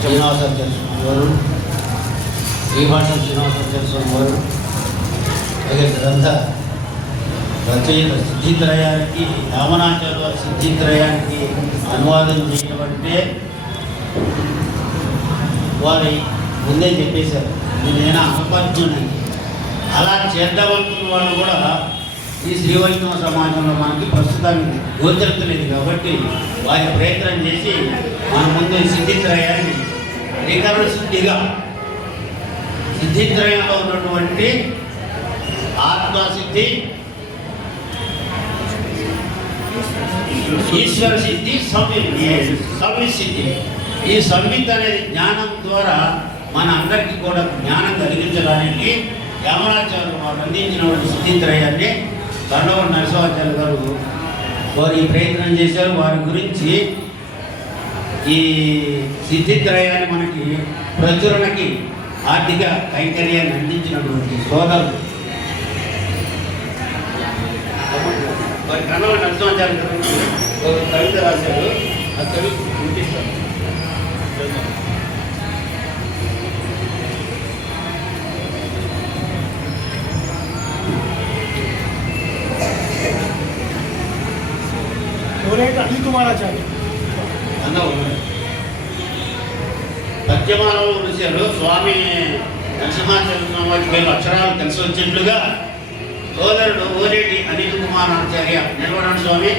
శ్రీనివాసాచార్య వారు శ్రీభాష శ్రీనివాసాచార్య స్వామి వారు అలాగే గ్రంథ రచయిత సిద్ధిత్రయానికి రామనాచార్య వారి సిద్ధిత్రయానికి అనువాదం చేయబట్టే వారి ముందే చెప్పేశారు. నేను? అపపద్యునని అలా చేద్దామనుకున్న వాళ్ళు కూడా ఈ శ్రీ వైష్ణవ సమాజంలో మనకి ప్రస్తుతానికి గోచరించలేదు కాబట్టి వారి ప్రయత్నం చేసి మన ముందు సిద్ధిత్రయాన్ని శ్రీకరణ సిద్ధిగా సిద్ధిత్రయంలో ఉన్నటువంటి ఆత్మసిద్ధి ఈశ్వర సిద్ధి సంవిత్ సిద్ధి ఈ సంవిత్ అనేది జ్ఞానం ద్వారా మన అందరికీ కూడా జ్ఞానం కలిగించడానికి యామరాజు వారు అందించిన సిద్ధిత్రయాన్ని దండవరం నరసింహాచార్య గారు వారు ఈ ప్రయత్నం చేశారు. వారి గురించి ఈ సిద్ధిత్రయాన్ని మనకి ప్రచురణకి ఆర్థిక కైంకర్యాన్ని అందించినటువంటి సోదరులు వారి కన్నవ నరసింహాచార్య గురించి ఒక కవిత రాశారు. ఆ కవిత వినిపిస్తాను గ్రేట్ అనిల్ కుమార్ ఆచార్య? అన్న పద్యమాలలో చూశారు. స్వామి నరసింహాచార్య స్వామి పేరు అక్షరాలు కలిసి వచ్చినట్లుగా సోదరుడు ఓలేటి అనిల్ కుమార్ ఆచార్య. నిలవడం స్వామి.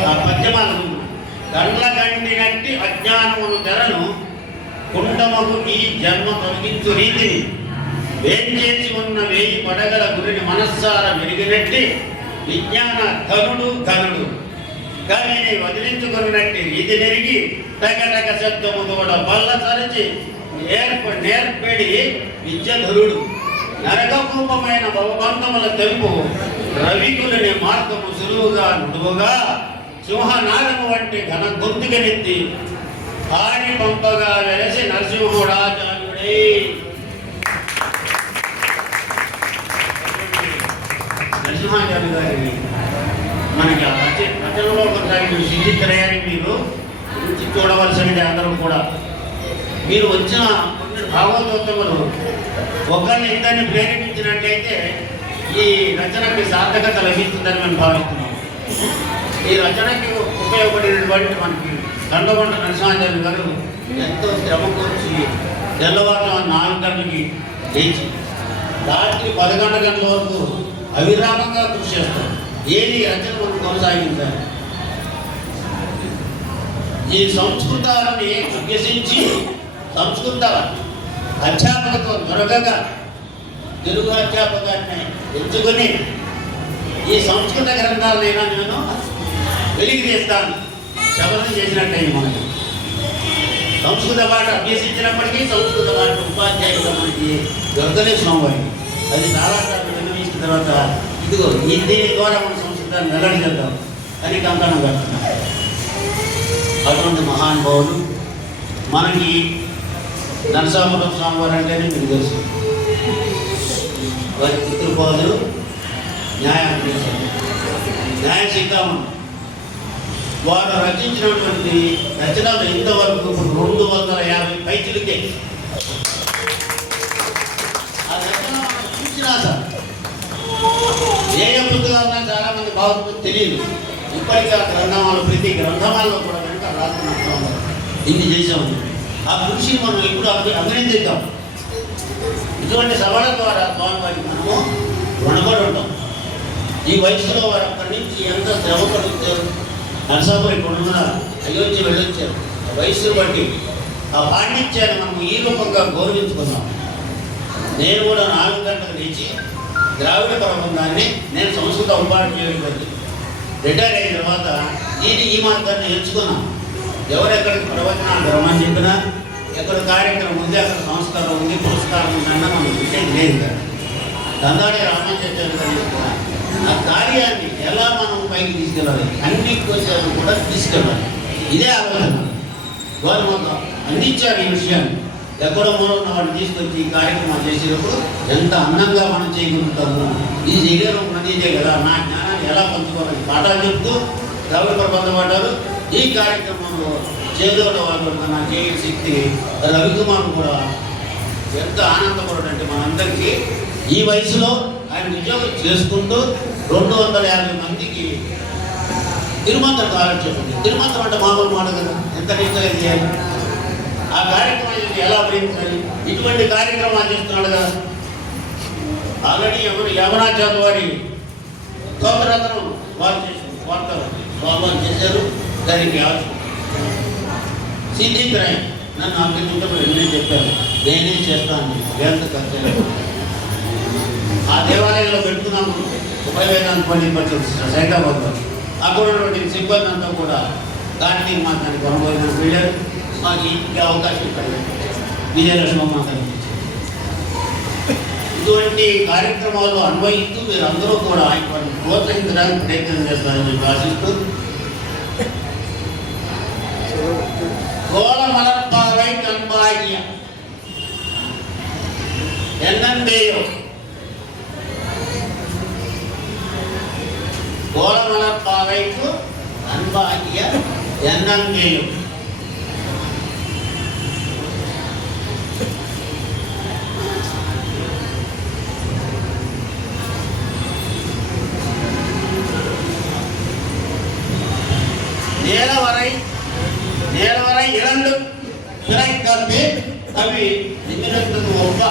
ఆ పద్యమాల కంటి అజ్ఞానమును తెరను కుండమగు ఈ జన్మ తొలగించు రీతిని వేంచేసి ఉన్న వేయి పడగల గురిని మనస్సార మెరిగినట్టి విజ్ఞాన ధనుడు. ధనుడు కవిని వదిలించుకున్నట్టి రీతి నెరిగి టగటగ శబ్దము కూడా బల్ల సరిచి నేర్ప నేర్పడి విద్యధరుడు నరకపూపమైన భవబంధముల తెలుపు రవికులని మార్గము సులువుగా నుడువుగా సింహనాగము వంటి ఘన గొంతుకనెత్తి ఆడి పంపగా వెలసి నరసింహుడా ఇది సిద్ధిత్రయాన్ని మీరు రుచి చూడవలసినది అందరం కూడా. మీరు వచ్చిన కొన్ని ఒకరిని ఇద్దరిని ప్రేరేపించినట్టయితే ఈ రచనకి సార్థకత లభిస్తుందని మేము భావిస్తున్నాం ఈ రచనకి ఉపయోగపడినటువంటి మనకి దండగొండ నరసింహాచార్య గారు ఎంతో శ్రమ కూర్చి తెల్లవారు నాలుగు గంటలకి లేచి రాత్రి పదకొండు గంటల వరకు అవిరామంగా కృషి చేస్తాం ఏది రచన మనం కొనసాగించాలి? ఈ సంస్కృతాలని అభ్యసించి సంస్కృత అధ్యాపకతో దొరకగా తెలుగు అధ్యాపకాన్ని ఎంచుకొని ఈ సంస్కృత గ్రంథాలనైనా నేను వెలికి తీస్తాను. శబదం చేసినట్టయి మనకి. సంస్కృత పాట అభ్యసించినప్పటికీ సంస్కృత పాట ఉపాధ్యాయులుగా మనకి దొరకలే స్వామి అది చాలా విన్నవించిన తర్వాత ఇదిగో ఈ దీని ద్వారా మన సంస్కృతాన్ని వెల్లడి చేద్దాం అని కంకణం కడుతున్నాం. అటువంటి మహానుభావులు మనకి నరసాపురం స్వామివారు అంటేనే మీకు తెలుసు. వారి పితృపాదులు న్యాయం న్యాయ శ్రీకామం వారు రచించినటువంటి రచనలు ఇంతవరకు రెండు వందల యాభై పైచిలికే. ఆ రచన చూసినా సార్ ఏ పుస్తకాలన్నా చాలా మంది తెలియదు. ఇప్పటికీ ఆ గ్రంథమాలు ప్రతి గ్రంథమాలలో కూడా ఇన్ని చేసామని ఆ కృషిని మనం ఎప్పుడు అభినందిద్దాం ఇటువంటి సవాళ్ళ ద్వారా స్వామివారికి మనము రుణపడి ఉంటాం ఈ వయసులో వారు అక్కడి నుంచి ఎంత శ్రమ పడుతారు నరసాపురి కొడుకున అయోధ్య వెళ్ళొచ్చారు. వయసును బట్టి ఆ పాండిత్యాన్ని మనం ఈ రూపంగా గౌరవించుకున్నాం నేను కూడా నాలుగు గంటలు లేచి ద్రావిడ ప్రబంధాన్ని నేను సంస్కృత ఉపాధ్యాయుడికి రిటైర్ అయిన తర్వాత నేను ఈ మార్గాన్ని ఎంచుకున్నాను ఎవరెక్కడికి ప్రవచనాలు రమ్మని చెప్పినా ఎక్కడ కార్యక్రమం ఉంది అక్కడ సంస్కారం ఉంది పురస్కారం ఉందన్న మనం విషయం లేదు. కదా దందాడి రామాచార్య ఆ కార్యాన్ని ఎలా మనం పైకి తీసుకెళ్ళాలి? అన్ని కోశాలను కూడా తీసుకెళ్ళాలి. ఇదే ఆలోచన. వారు మాకు అందించారు ఈ విషయాన్ని. ఎక్కడో మూల ఉన్న తీసుకొచ్చి ఈ కార్యక్రమం చేసేటప్పుడు ఎంత అందంగా మనం చేయగలుగుతాము? ఈ శరీరం ఉన్నది కదా నా జ్ఞానాన్ని ఎలా పంచుకోవాలి? పాఠాలు చెప్తూ ద్రవిడ ప్రబంధ పాఠాలు ఈ కార్యక్రమంలో చేదోడ వాళ్ళు మన చేయ శక్తి రవికుమార్ కూడా ఎంత ఆనందపడంటే మనందరికీ ఈ వయసులో ఆయన ఉద్యోగం చేసుకుంటూ రెండు వందల యాభై మందికి తిరుమంత్రం కావాలని తిరుమంత్రం అంటే మామూలు మాట కదా. ఎంత నిజంగా చేయాలి? ఆ కార్యక్రమాన్ని ఎలా ఉపయోగించాలి ఇటువంటి కార్యక్రమాలు చేస్తున్నాడు కదా. ఆల్రెడీ ఎవరు? యమనాచార్య వారి స్తోత్రతను వారు చేశారు. వార్తలు చేశారు. దానికి ఆశ నన్ను అంకించడం నేను చెప్పాను నేనే చేస్తాను. వేంత ఖర్చు ఆ దేవాలయంలో పెడుతున్నాము. ముప్పై వేల పండిత పరిషత్ హైదరాబాద్లో అక్కడ ఉన్నటువంటి సిబ్బంది అంతా కూడా దానికి మాకు దానికి అనుభవం వెళ్ళారు. మాకు ఈ అవకాశం కలిగింది విజయలక్ష్మి మాకు ఇటువంటి కార్యక్రమాలు అన్వయిస్తూ మీరు అందరూ కూడా ఆయన ప్రోత్సహించడానికి ప్రయత్నం చేస్తారని ఆశిస్తూ கோலமலப்பாறை நண்பாகிய. என்னென்றையும் கோலமலப்பாறைக்கு அன்பாகிய என்னென்றையும் கம்பி அவி நிமிடத்துக்கு ஒப்ப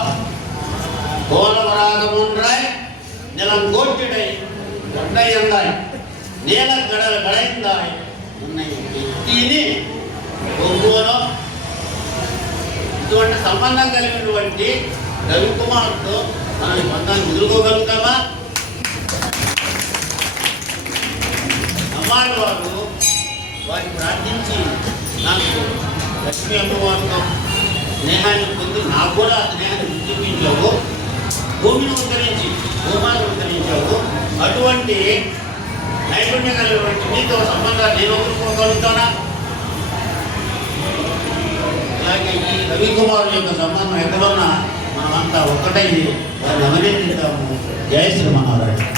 கோலவராகம் ஒன்றாய் நிலம் கோட்டிடை கொண்டை என்றாய் நீல கடல் கடைந்தாய் உன்னை ఎత్తిని ఒంగోలో ఇటువంటి సంబంధం కలిగినటువంటి రవికుమార్తో మనం ఈ బంధాన్ని ఎదుర్కోగలుగుతామా అమ్మాయి వారు వారిని ప్రార్థించి నాకు లక్ష్మీ అమ్మవారితో స్నేహాన్ని పొంది నాకు కూడా ఆ స్నేహాన్ని చూపించావు భూమిని ఉద్ధరించి భూమాన్ని ఉద్ధరించావు. అటువంటి నైపుణ్యం కలిగినటువంటి మీతో సంబంధాలు నేను వదులుకోగలుగుతానా అలాగే ఈ రవికుమార్ యొక్క సంబంధం ఎక్కడున్నా మనమంతా ఒక్కటై వారిని అభినందిద్దాము. జయ శ్రీ మహారాజు